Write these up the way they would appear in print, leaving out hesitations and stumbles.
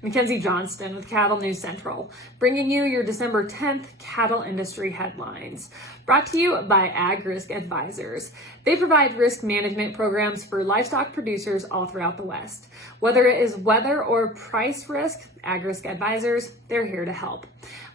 Mackenzie Johnston with Cattle News Central, bringing you your December 10th cattle industry headlines. Brought to you by Ag Risk Advisors. They provide risk management programs for livestock producers all throughout the West. Whether it is weather or price risk, Ag Risk Advisors, they're here to help.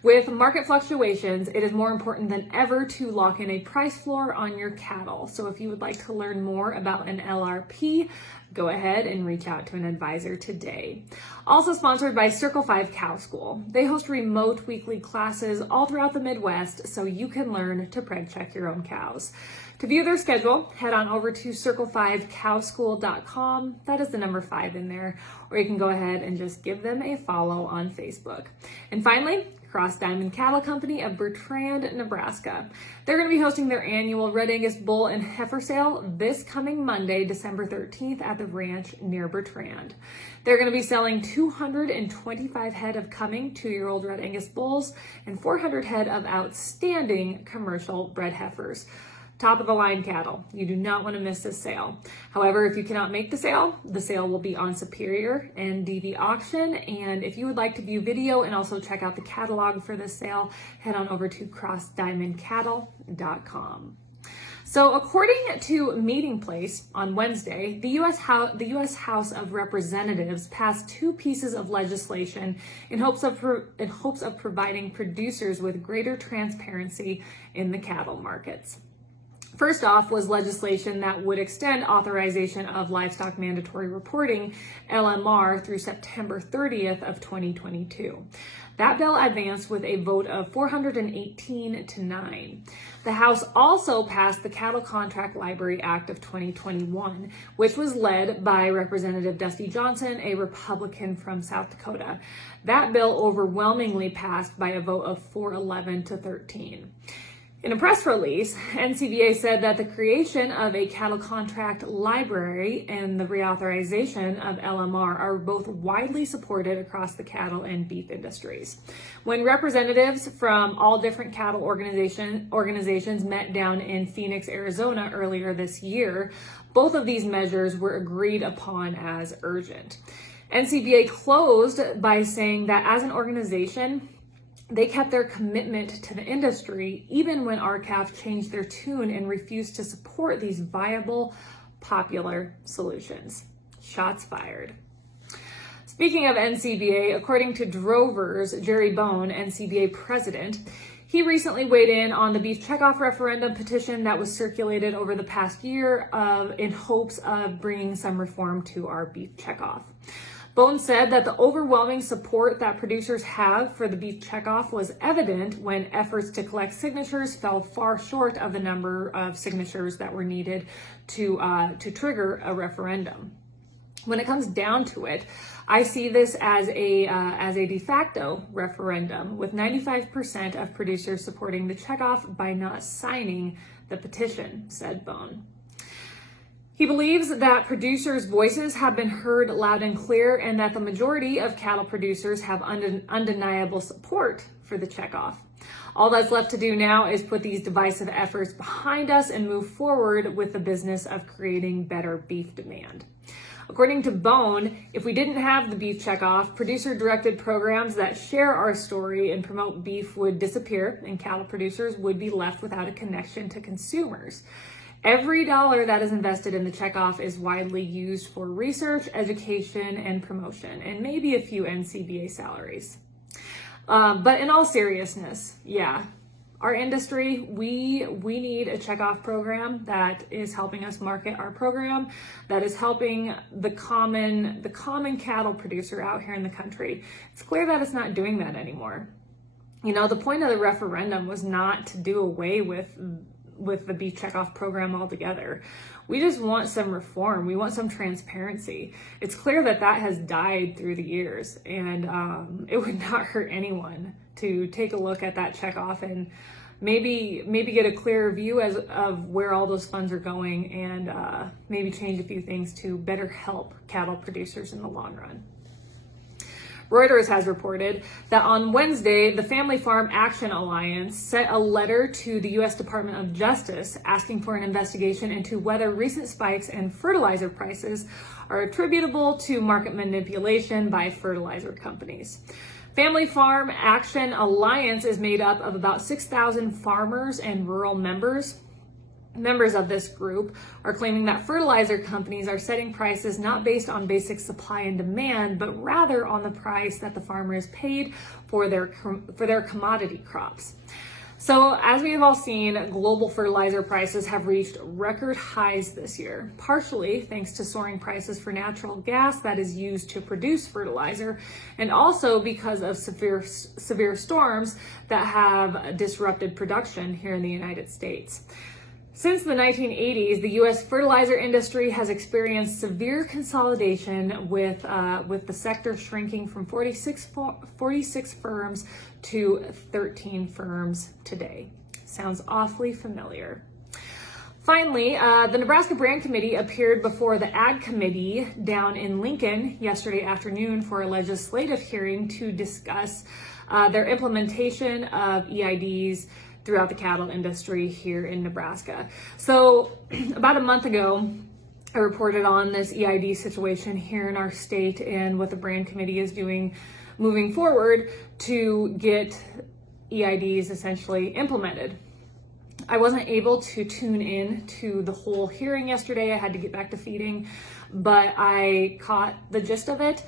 With market fluctuations, it is more important than ever to lock in a price floor on your cattle. So if you would like to learn more about an LRP, go ahead and reach out to an advisor today. Also sponsored by Circle 5 Cow School. They host remote weekly classes all throughout the Midwest so you can learn to preg check your own cows. To view their schedule, head on over to circle5cowschool.com. That is the number 5 in there. Or you can go ahead and just give them a follow on Facebook. And finally, Cross Diamond Cattle Company of Bertrand, Nebraska. They're going to be hosting their annual Red Angus Bull and Heifer Sale this coming Monday, December 13th at the ranch near Bertrand. They're going to be selling 225 head of coming 2-year-old Red Angus bulls and 400 head of outstanding commercial bred heifers. Top of the line cattle. You do not want to miss this sale. However, if you cannot make the sale will be on Superior and DV auction. And if you would like to view video and also check out the catalog for this sale, head on over to crossdiamondcattle.com. So according to Meeting Place on Wednesday, the U.S. House of Representatives passed 2 pieces of legislation in hopes of providing producers with greater transparency in the cattle markets. First off was legislation that would extend authorization of livestock mandatory reporting, LMR, through September 30th of 2022. That bill advanced with a vote of 418 to 9. The House also passed the Cattle Contract Library Act of 2021, which was led by Representative Dusty Johnson, a Republican from South Dakota. That bill overwhelmingly passed by a vote of 411 to 13. In a press release, NCBA said that the creation of a cattle contract library and the reauthorization of LMR are both widely supported across the cattle and beef industries. When representatives from all different cattle organizations met down in Phoenix, Arizona earlier this year, both of these measures were agreed upon as urgent. NCBA closed by saying that as an organization, they kept their commitment to the industry even when RCAF changed their tune and refused to support these viable, popular solutions. Shots fired. Speaking of NCBA, according to Drover's Jerry Bone, NCBA president, he recently weighed in on the beef checkoff referendum petition that was circulated over the past year in hopes of bringing some reform to our beef checkoff. Bone said that the overwhelming support that producers have for the beef checkoff was evident when efforts to collect signatures fell far short of the number of signatures that were needed to trigger a referendum. When it comes down to it, I see this as a de facto referendum, with 95% of producers supporting the checkoff by not signing the petition, said Bone. He believes that producers' voices have been heard loud and clear and that the majority of cattle producers have undeniable support for the checkoff. All that's left to do now is put these divisive efforts behind us and move forward with the business of creating better beef demand. According to Bone, if we didn't have the beef checkoff, producer-directed programs that share our story and promote beef would disappear and cattle producers would be left without a connection to consumers. Every dollar that is invested in the checkoff is widely used for research, education, and promotion, and maybe a few NCBA salaries. But in all seriousness, yeah, our industry, we need a checkoff program that is helping us market our program, that is helping the common cattle producer out here in the country. It's clear that it's not doing that anymore. You know, the point of the referendum was not to do away with the beef checkoff program altogether. We just want some reform. We want some transparency. It's clear that has died through the years, and it would not hurt anyone to take a look at that checkoff and maybe get a clearer view of where all those funds are going, and maybe change a few things to better help cattle producers in the long run. Reuters has reported that on Wednesday, the Family Farm Action Alliance sent a letter to the U.S. Department of Justice asking for an investigation into whether recent spikes in fertilizer prices are attributable to market manipulation by fertilizer companies. Family Farm Action Alliance is made up of about 6,000 farmers and rural members. Members of this group are claiming that fertilizer companies are setting prices not based on basic supply and demand, but rather on the price that the farmer is paid for their commodity crops. So as we have all seen, global fertilizer prices have reached record highs this year, partially thanks to soaring prices for natural gas that is used to produce fertilizer, and also because of severe storms that have disrupted production here in the United States. Since the 1980s, the U.S. fertilizer industry has experienced severe consolidation with the sector shrinking from 46 firms to 13 firms today. Sounds awfully familiar. Finally, the Nebraska Brand Committee appeared before the Ag Committee down in Lincoln yesterday afternoon for a legislative hearing to discuss their implementation of EIDs throughout the cattle industry here in Nebraska. So about a month ago, I reported on this EID situation here in our state and what the Brand Committee is doing moving forward to get EIDs essentially implemented. I wasn't able to tune in to the whole hearing yesterday. I had to get back to feeding, but I caught the gist of it.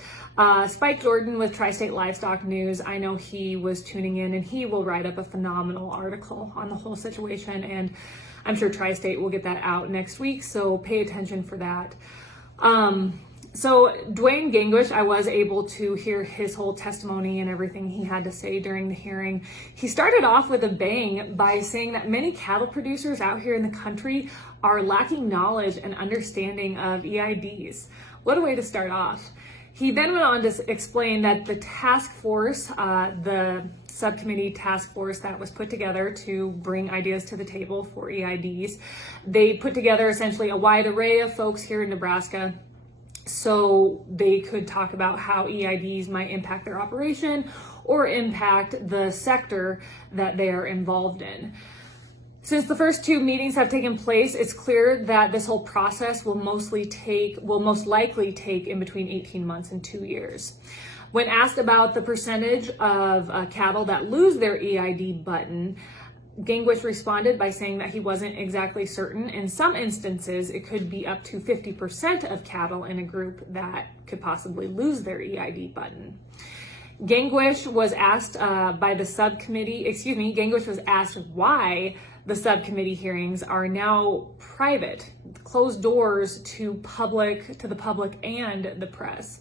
Spike Jordan with Tri-State Livestock News, I know he was tuning in, and he will write up a phenomenal article on the whole situation, and I'm sure Tri-State will get that out next week, so pay attention for that. So Dwayne Ganguish, I was able to hear his whole testimony and everything he had to say during the hearing. He started off with a bang by saying that many cattle producers out here in the country are lacking knowledge and understanding of EIDs. What a way to start off. He then went on to explain that the task force, the subcommittee task force that was put together to bring ideas to the table for EIDs, they put together essentially a wide array of folks here in Nebraska so they could talk about how EIDs might impact their operation or impact the sector that they are involved in. Since the first two meetings have taken place, it's clear that this whole process will most likely take in between 18 months and 2 years. When asked about the percentage of cattle that lose their EID button, Ganguish responded by saying that he wasn't exactly certain. In some instances, it could be up to 50% of cattle in a group that could possibly lose their EID button. Ganguish was asked Ganguish was asked why the subcommittee hearings are now private, closed doors to the public and the press.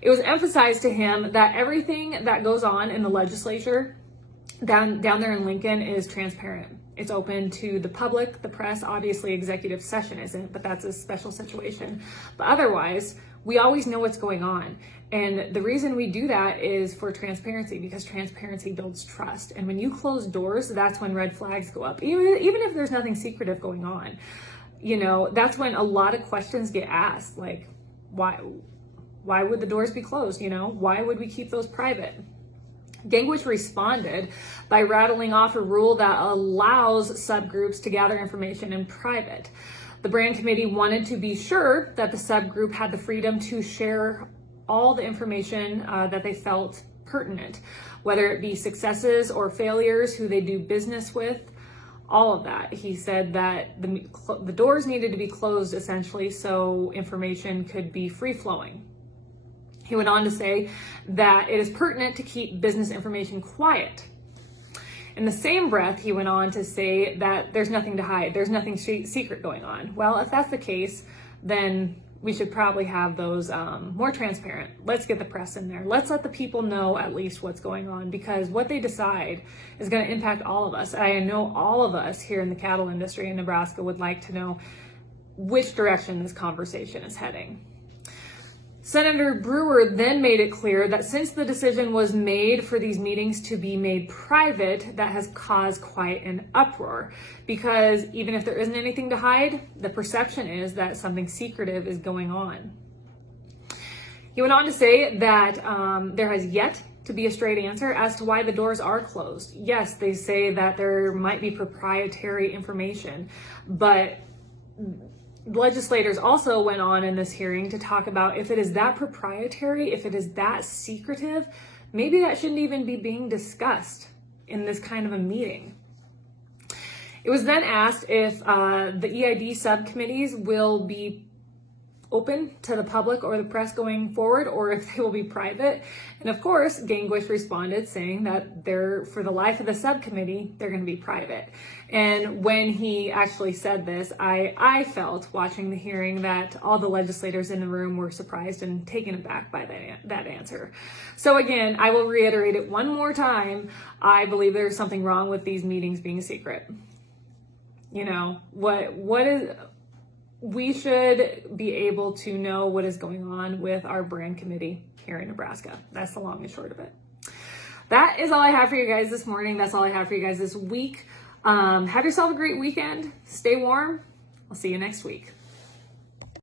It was emphasized to him that everything that goes on in the legislature down there in Lincoln is transparent. It's open to the public, the press. Obviously, executive session isn't, but that's a special situation. But otherwise, we always know what's going on. And the reason we do that is for transparency, because transparency builds trust. And when you close doors, that's when red flags go up. Even if there's nothing secretive going on, that's when a lot of questions get asked. Like, why would the doors be closed? Why would we keep those private? Ganguish responded by rattling off a rule that allows subgroups to gather information in private. The Brand Committee wanted to be sure that the subgroup had the freedom to share all the information that they felt pertinent, whether it be successes or failures, who they do business with, all of that. He said that the doors needed to be closed essentially so information could be free-flowing. He went on to say that it is pertinent to keep business information quiet. In the same breath, he went on to say that there's nothing to hide, there's nothing secret going on. Well, if that's the case, then we should probably have those more transparent. Let's get the press in there. Let's let the people know at least what's going on, because what they decide is going to impact all of us. I know all of us here in the cattle industry in Nebraska would like to know which direction this conversation is heading. Senator Brewer then made it clear that since the decision was made for these meetings to be made private, that has caused quite an uproar, because even if there isn't anything to hide, the perception is that something secretive is going on. He went on to say that there has yet to be a straight answer as to why the doors are closed. Yes, they say that there might be proprietary information, but legislators also went on in this hearing to talk about if it is that proprietary, if it is that secretive, maybe that shouldn't even be being discussed in this kind of a meeting. It was then asked if the EID subcommittees will be open to the public or the press going forward, or if they will be private. And of course, Gingrich responded saying that for the life of the subcommittee, they're going to be private. And when he actually said this, I felt watching the hearing that all the legislators in the room were surprised and taken aback by that answer. So again, I will reiterate it one more time. I believe there's something wrong with these meetings being secret. You know, we should be able to know what is going on with our brand committee here in Nebraska. That's the long and short of it. That is all I have for you guys this morning. That's all I have for you guys this week. Have yourself a great weekend. Stay warm. I'll see you next week.